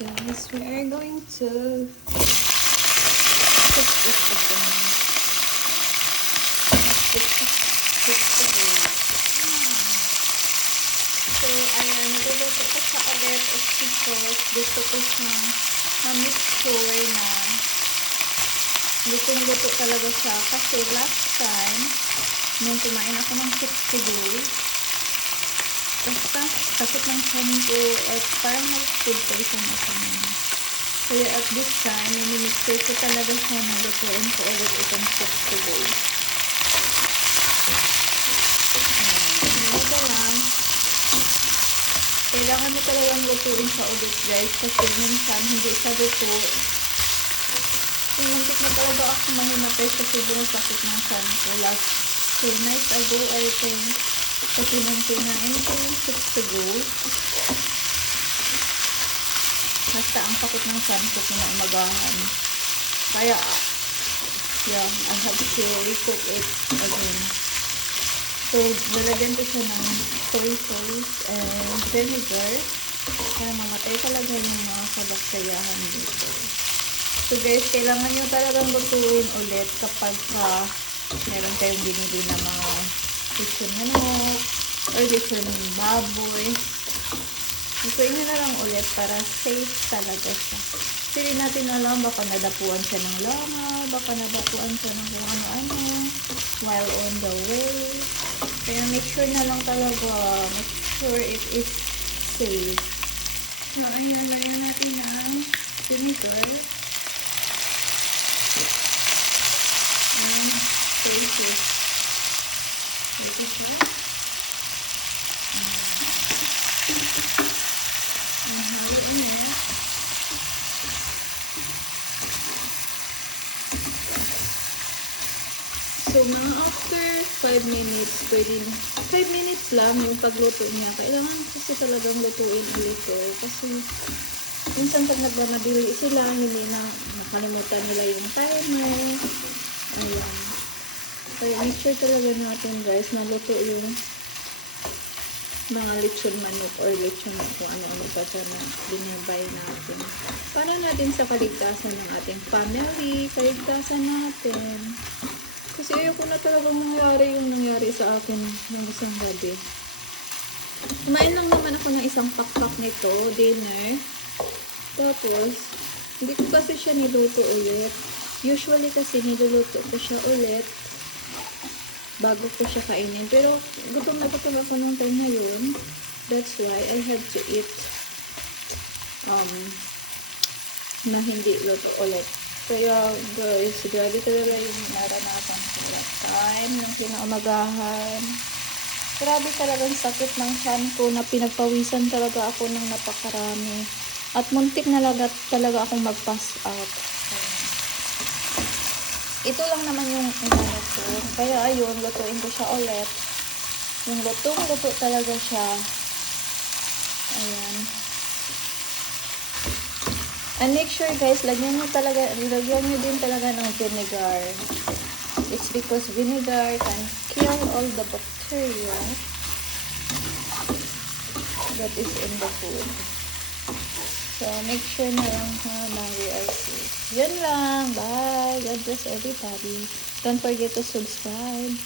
Guys, we are going to cook it again. So, ayan, niluluto ko siya ulit is because gusto ko siyang ma-mixture na lutong-luto talaga siya. Kasi last time, nung kumain ako ng chips-to-go, basta sakit ng tiyan ko at parang food poison ako na. Kaya at this time, minimixture ko talaga siya na lutuin ko ulit itong chips-to-go. Ito lang. Kailangan mo talagang lutuin siya ulit, guys, kasi minsan hindi siya luto. Muntik na talaga ako mahimatay sa sobrang sakit ng tiyan ko. Last 2 nights ago, I think, kasi nang kinain ko yung chips-to-go, basta ang sakit ng tiyan ko kinaumagahan. Kaya, yeah, I have to recook it again. So, lalagyan ko siya ng soy sauce and vinegar para mamatay talaga yung mga kabakteryahan dito. So guys, kailangan nyo talagang lutuin ulit kapag meron kayong binili na mga lechon manok or lechon baboy. Lutuin nyo na lang ulit para safe talaga siya. Hindi natin alam, baka nadapuan siya ng langaw, baka nadapuan siya ng kung ano-ano while on the way. Kaya make sure na lang talaga, make sure it is safe. So, ayan, lagyan natin ang vinegar. Soy sauce. Dito siya. Halo niya. So, mga after 5 minutes, pwede 5 minutes lang yung pagluto niya. Kailangan kasi talagang lutuin ulit ito. Kasi, minsan pag nagmamadili sila, hindi na nakalimutan nila yung timer. Ayan. Kaya make sure talaga natin, guys, na luto yung mga lechon manok or lechon kung ano-ano pa dyan na binibay natin. Para natin sa kaligtasan ng ating family, kaligtasan natin. Kasi ayoko na talagang nangyari yung nangyari sa akin ng isang gabi. Kumain lang naman ako ng isang pakpak nito, dinner. Tapos, hindi ko kasi siya niluto ulit. Usually kasi niluluto ko siya ulit bago ko siya kainin. Pero gutom ako ng time na yun. That's why I had to eat na hindi luto ulit. Kaya guys, grabe talaga yung naranasan ko last time nung kinaumagahan. Grabe talagang sakit ng tiyan ko na pinagpawisan talaga ako ng napakarami. At muntik na talaga akong mag-pass out. Ito lang naman yung inanot ko. Kaya ayun, lutuin ko siya ulit. Yung lutong-luto talaga siya. Ayan. And make sure guys, lagyan nyo din talaga ng vinegar. It's because vinegar can kill all the bacteria that is in the food. So, make sure na lang na we are safe. Yan lang. Bye. God bless everybody. Don't forget to subscribe.